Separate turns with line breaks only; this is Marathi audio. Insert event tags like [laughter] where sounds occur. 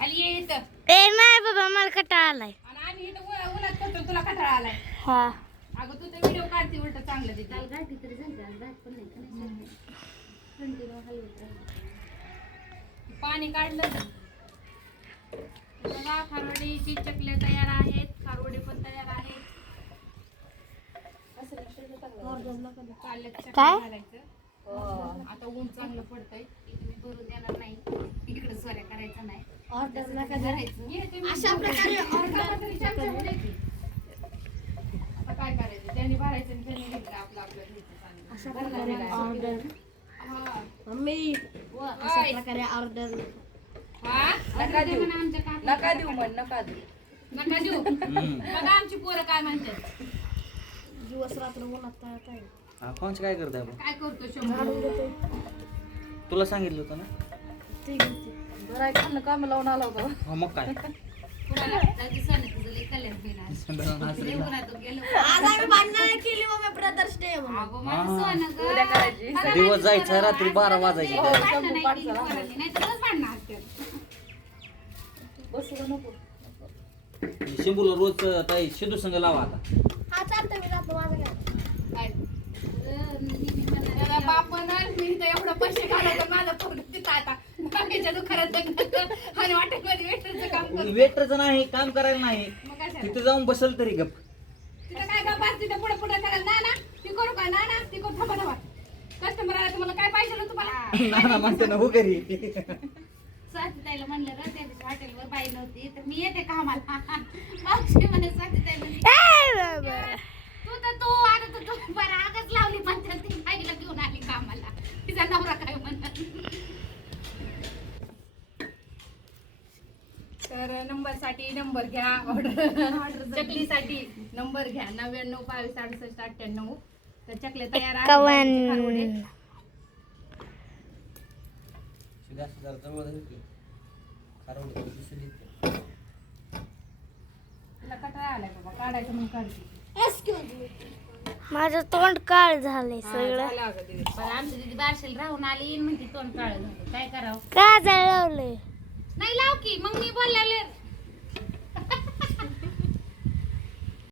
खाली ये इथं.
ए नाही बाबा मला कटाळा आलाय.
आणि आम्ही इथं उ- उन्हात करतो तुला कटाळा आलाय.
हा.
अगं तू तर व्हिडिओ काढते उलट चांगलं तिथे. पाणी काढलं ना बघा खारोडीची चकले तयार आहेत खारोडे पण तयार आहेत. काढलं चकली
काय?
घालायचं. आता ऊन चांगलं पडतंय. इथे मी भरून देणार नाही. इकडे सोऱ्या करायचं नाही. ये तुम्ही
अशा प्रकारे.
आता काय करायचं? त्यांनी भरायचं आणि त्यांनी घेतलं. आपलं आपलं घ्यायचं चांगलं.
ऑर्डर
हा.
मम्मी अशा प्रकारे ऑर्डर
हा?
नका देऊ. नका देऊ म्हण नका देऊ.
नका देऊ? [laughs] बघा आमची पोरं काय म्हणतात.
दिवस रात्र उन्हात तळत आहे.
हा काय करताय
काय करतो शंभर
तुला सांगितलं होतं ना.
बरं आहे, काम लावून आला होता.
मग काय? [laughs] दिवस जायचा, रात्री बारा वाजायचे.
हो,
शिंबूला रोज ताई शिदू संघ लावा आता.
हा चालतं मी जातो माझं काय
काय? अगं, मी म्हणणार, त्याला बाप म्हणाल, मी इथं एवढं पैसे घालायचं माझं पोरगं तिथं आता. बाकीच्या दुकानात लग्न आणि हॉटेलमध्ये वेटरचं काम करतो.
वेटरचं नाही काम करायला नाही.
मग काय झालं?
तिथे जाऊन बसल तरी गप.
तिथं काय का बस तिथं पुढे पुढे करायला ना ना. ती करू का? ना ना. ती करू. थांबा थांबा. कस्टमर आला तुम्हाला काय पाहिजे [laughs] ना तुम्हाला?
नाना म्हणते ना हो घरी.
स्वातीताईला म्हणलं ना त्या दिवशी हॉटेलवर बाई नव्हती. तर मी येते कामाला [laughs] मावशी म्हणे स्वातीताई. तू तर तू आता तर तू बरं आगच लावली म्हणते ती बाईला घेऊन आली कामाला. तिचा नवरा काय म्हणत? तर नंबरसाठी नंबर घ्या. ऑर्डर चकलीसाठी नंबर घ्या. नव्याण्णव बावीस अडुसष्ट अठ्ठ्याण्णव. तर चकले तयार आहेत. काढायचं काढते.
माझं तोंड काळ झालंय सगळं.
आमची दीदी बारशेल राहून आली म्हणते तोंड काळ झालं. काय करावं?
का जळवलंय
नाही लाव की. मग मी बोललेले